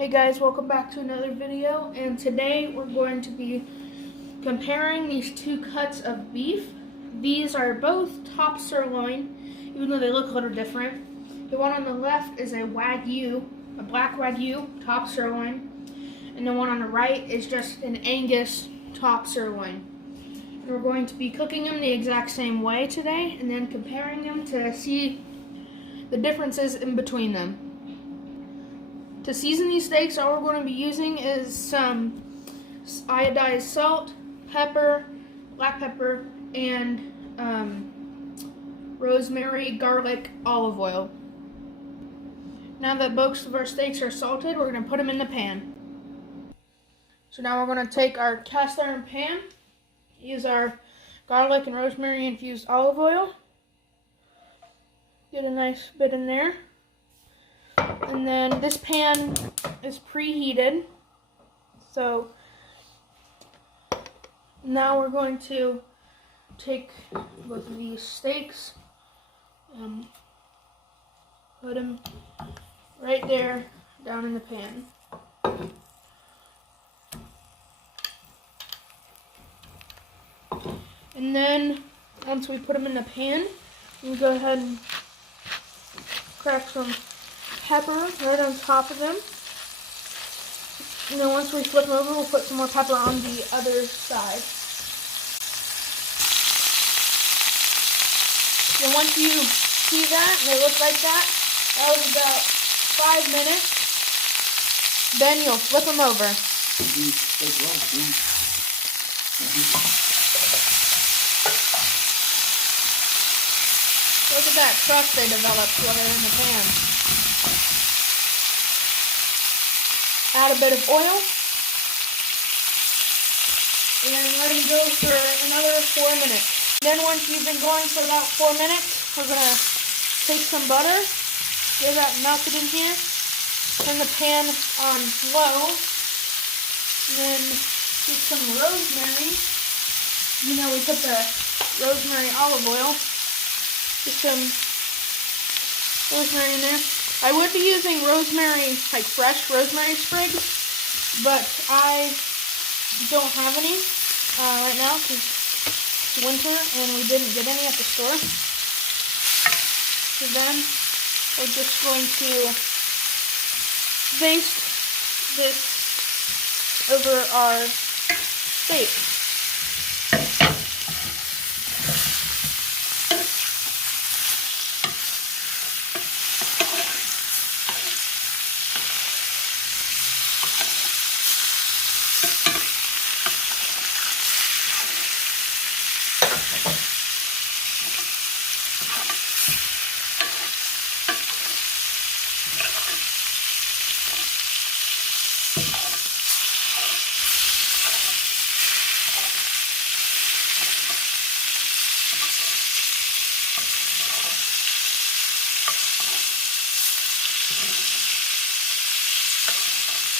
Hey guys, welcome back to another video, and today we're going to be comparing these two cuts of beef. These are both top sirloin, even though they look a little different. The one on the left is a Wagyu, a black Wagyu top sirloin, and the one on the right is just an Angus top sirloin. And we're going to be cooking them the exact same way today, and then comparing them to see the differences in between them. To season these steaks, all we're going to be using is some iodized salt, pepper, black pepper, and rosemary, garlic, olive oil. Now that both of our steaks are salted, we're going to put them in the pan. So now we're going to take our cast iron pan, use our garlic and rosemary infused olive oil, get a nice bit in there. And then this pan is preheated, so now we're going to take both of these steaks and put them right there down in the pan. And then once we put them in the pan, we go ahead and crack some pepper right on top of them. And then once we flip them over, we'll put some more pepper on the other side. And once you see that, and they look like that, that was about 5 minutes. Then you'll flip them over. Look at that crust they developed while they're in the pan. Add a bit of oil, and let them go for another 4 minutes. Then once you've been going for about 4 minutes, we're going to take some butter, get that melted in here, turn the pan on low, and then get some rosemary. You know, we put the rosemary olive oil. Get some rosemary in there. I would be using rosemary, like fresh rosemary sprigs, but I don't have any right now because it's winter and we didn't get any at the store. So then we're just going to baste this over our steak.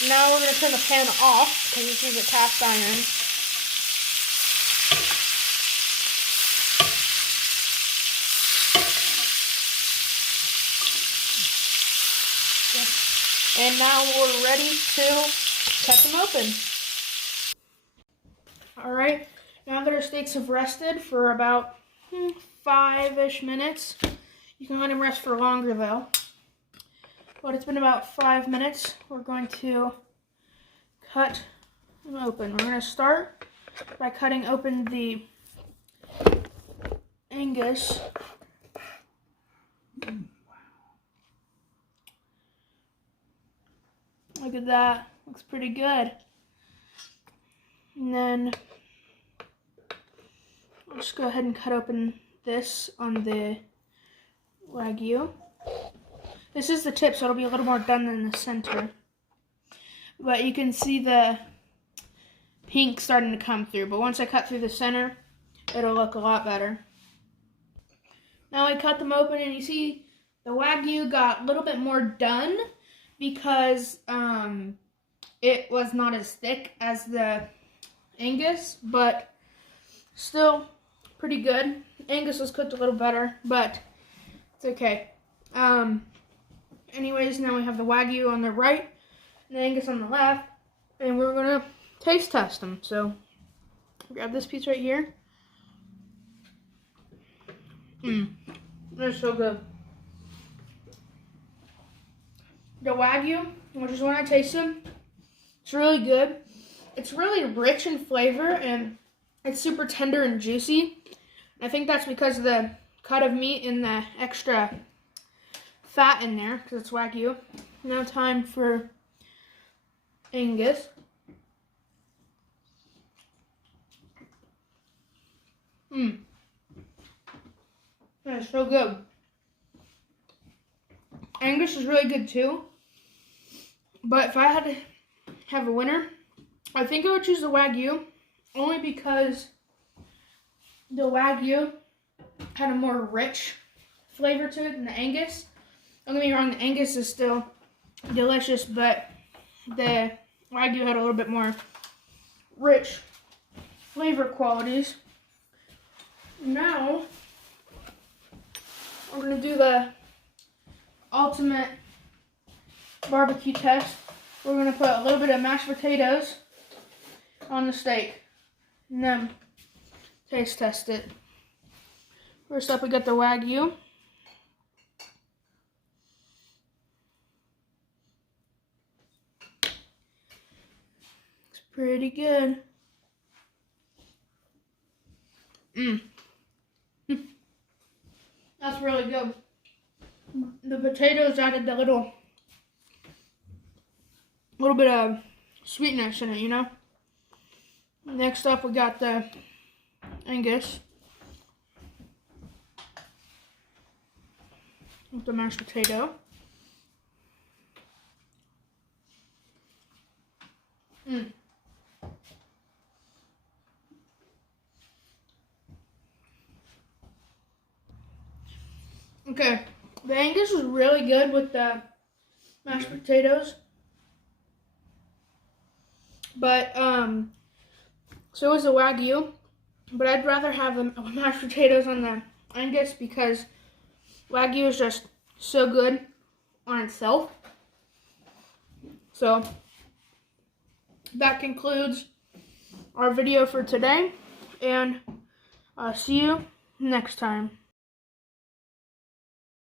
Now we're going to turn the pan off because this is a cast iron. And now we're ready to cut them open. Alright, now that our steaks have rested for about 5-ish minutes, you can let them rest for longer though. But it's been about 5 minutes. We're going to cut them open. We're going to start by cutting open the Angus. Look at that. Looks pretty good. And then I'll just go ahead and cut open this on the Wagyu. This is the tip, so it'll be a little more done than the center. But you can see the pink starting to come through. But once I cut through the center, it'll look a lot better. Now I cut them open, and you see the Wagyu got a little bit more done because it was not as thick as the Angus, but still pretty good. Angus was cooked a little better, but it's okay. Anyways, now we have the Wagyu on the right and Angus on the left, and we're gonna taste test them. So grab this piece right here. They're so good. The Wagyu, which is when I tasted, it's really good. It's really rich in flavor, and it's super tender and juicy. I think that's because of the cut of meat and the extra fat in there, because it's Wagyu. Now time for Angus. That's so good. Angus is really good too. But if I had to have a winner, I think I would choose the Wagyu, only because the Wagyu had a more rich flavor to it than the Angus. Don't get me wrong, the Angus is still delicious, but the Wagyu had a little bit more rich flavor qualities. Now, we're going to do the ultimate barbecue test. We're going to put a little bit of mashed potatoes on the steak and then taste test it. First up, we got the Wagyu. It's pretty good. That's really good. The potatoes added the little bit of sweetness in it, you know? Next up, we got the Angus with the mashed potato. Okay, the Angus was really good with the mashed potatoes, but so was the Wagyu, but I'd rather have the mashed potatoes on the Angus because Wagyu is just so good on itself. So that concludes our video for today, and see you next time.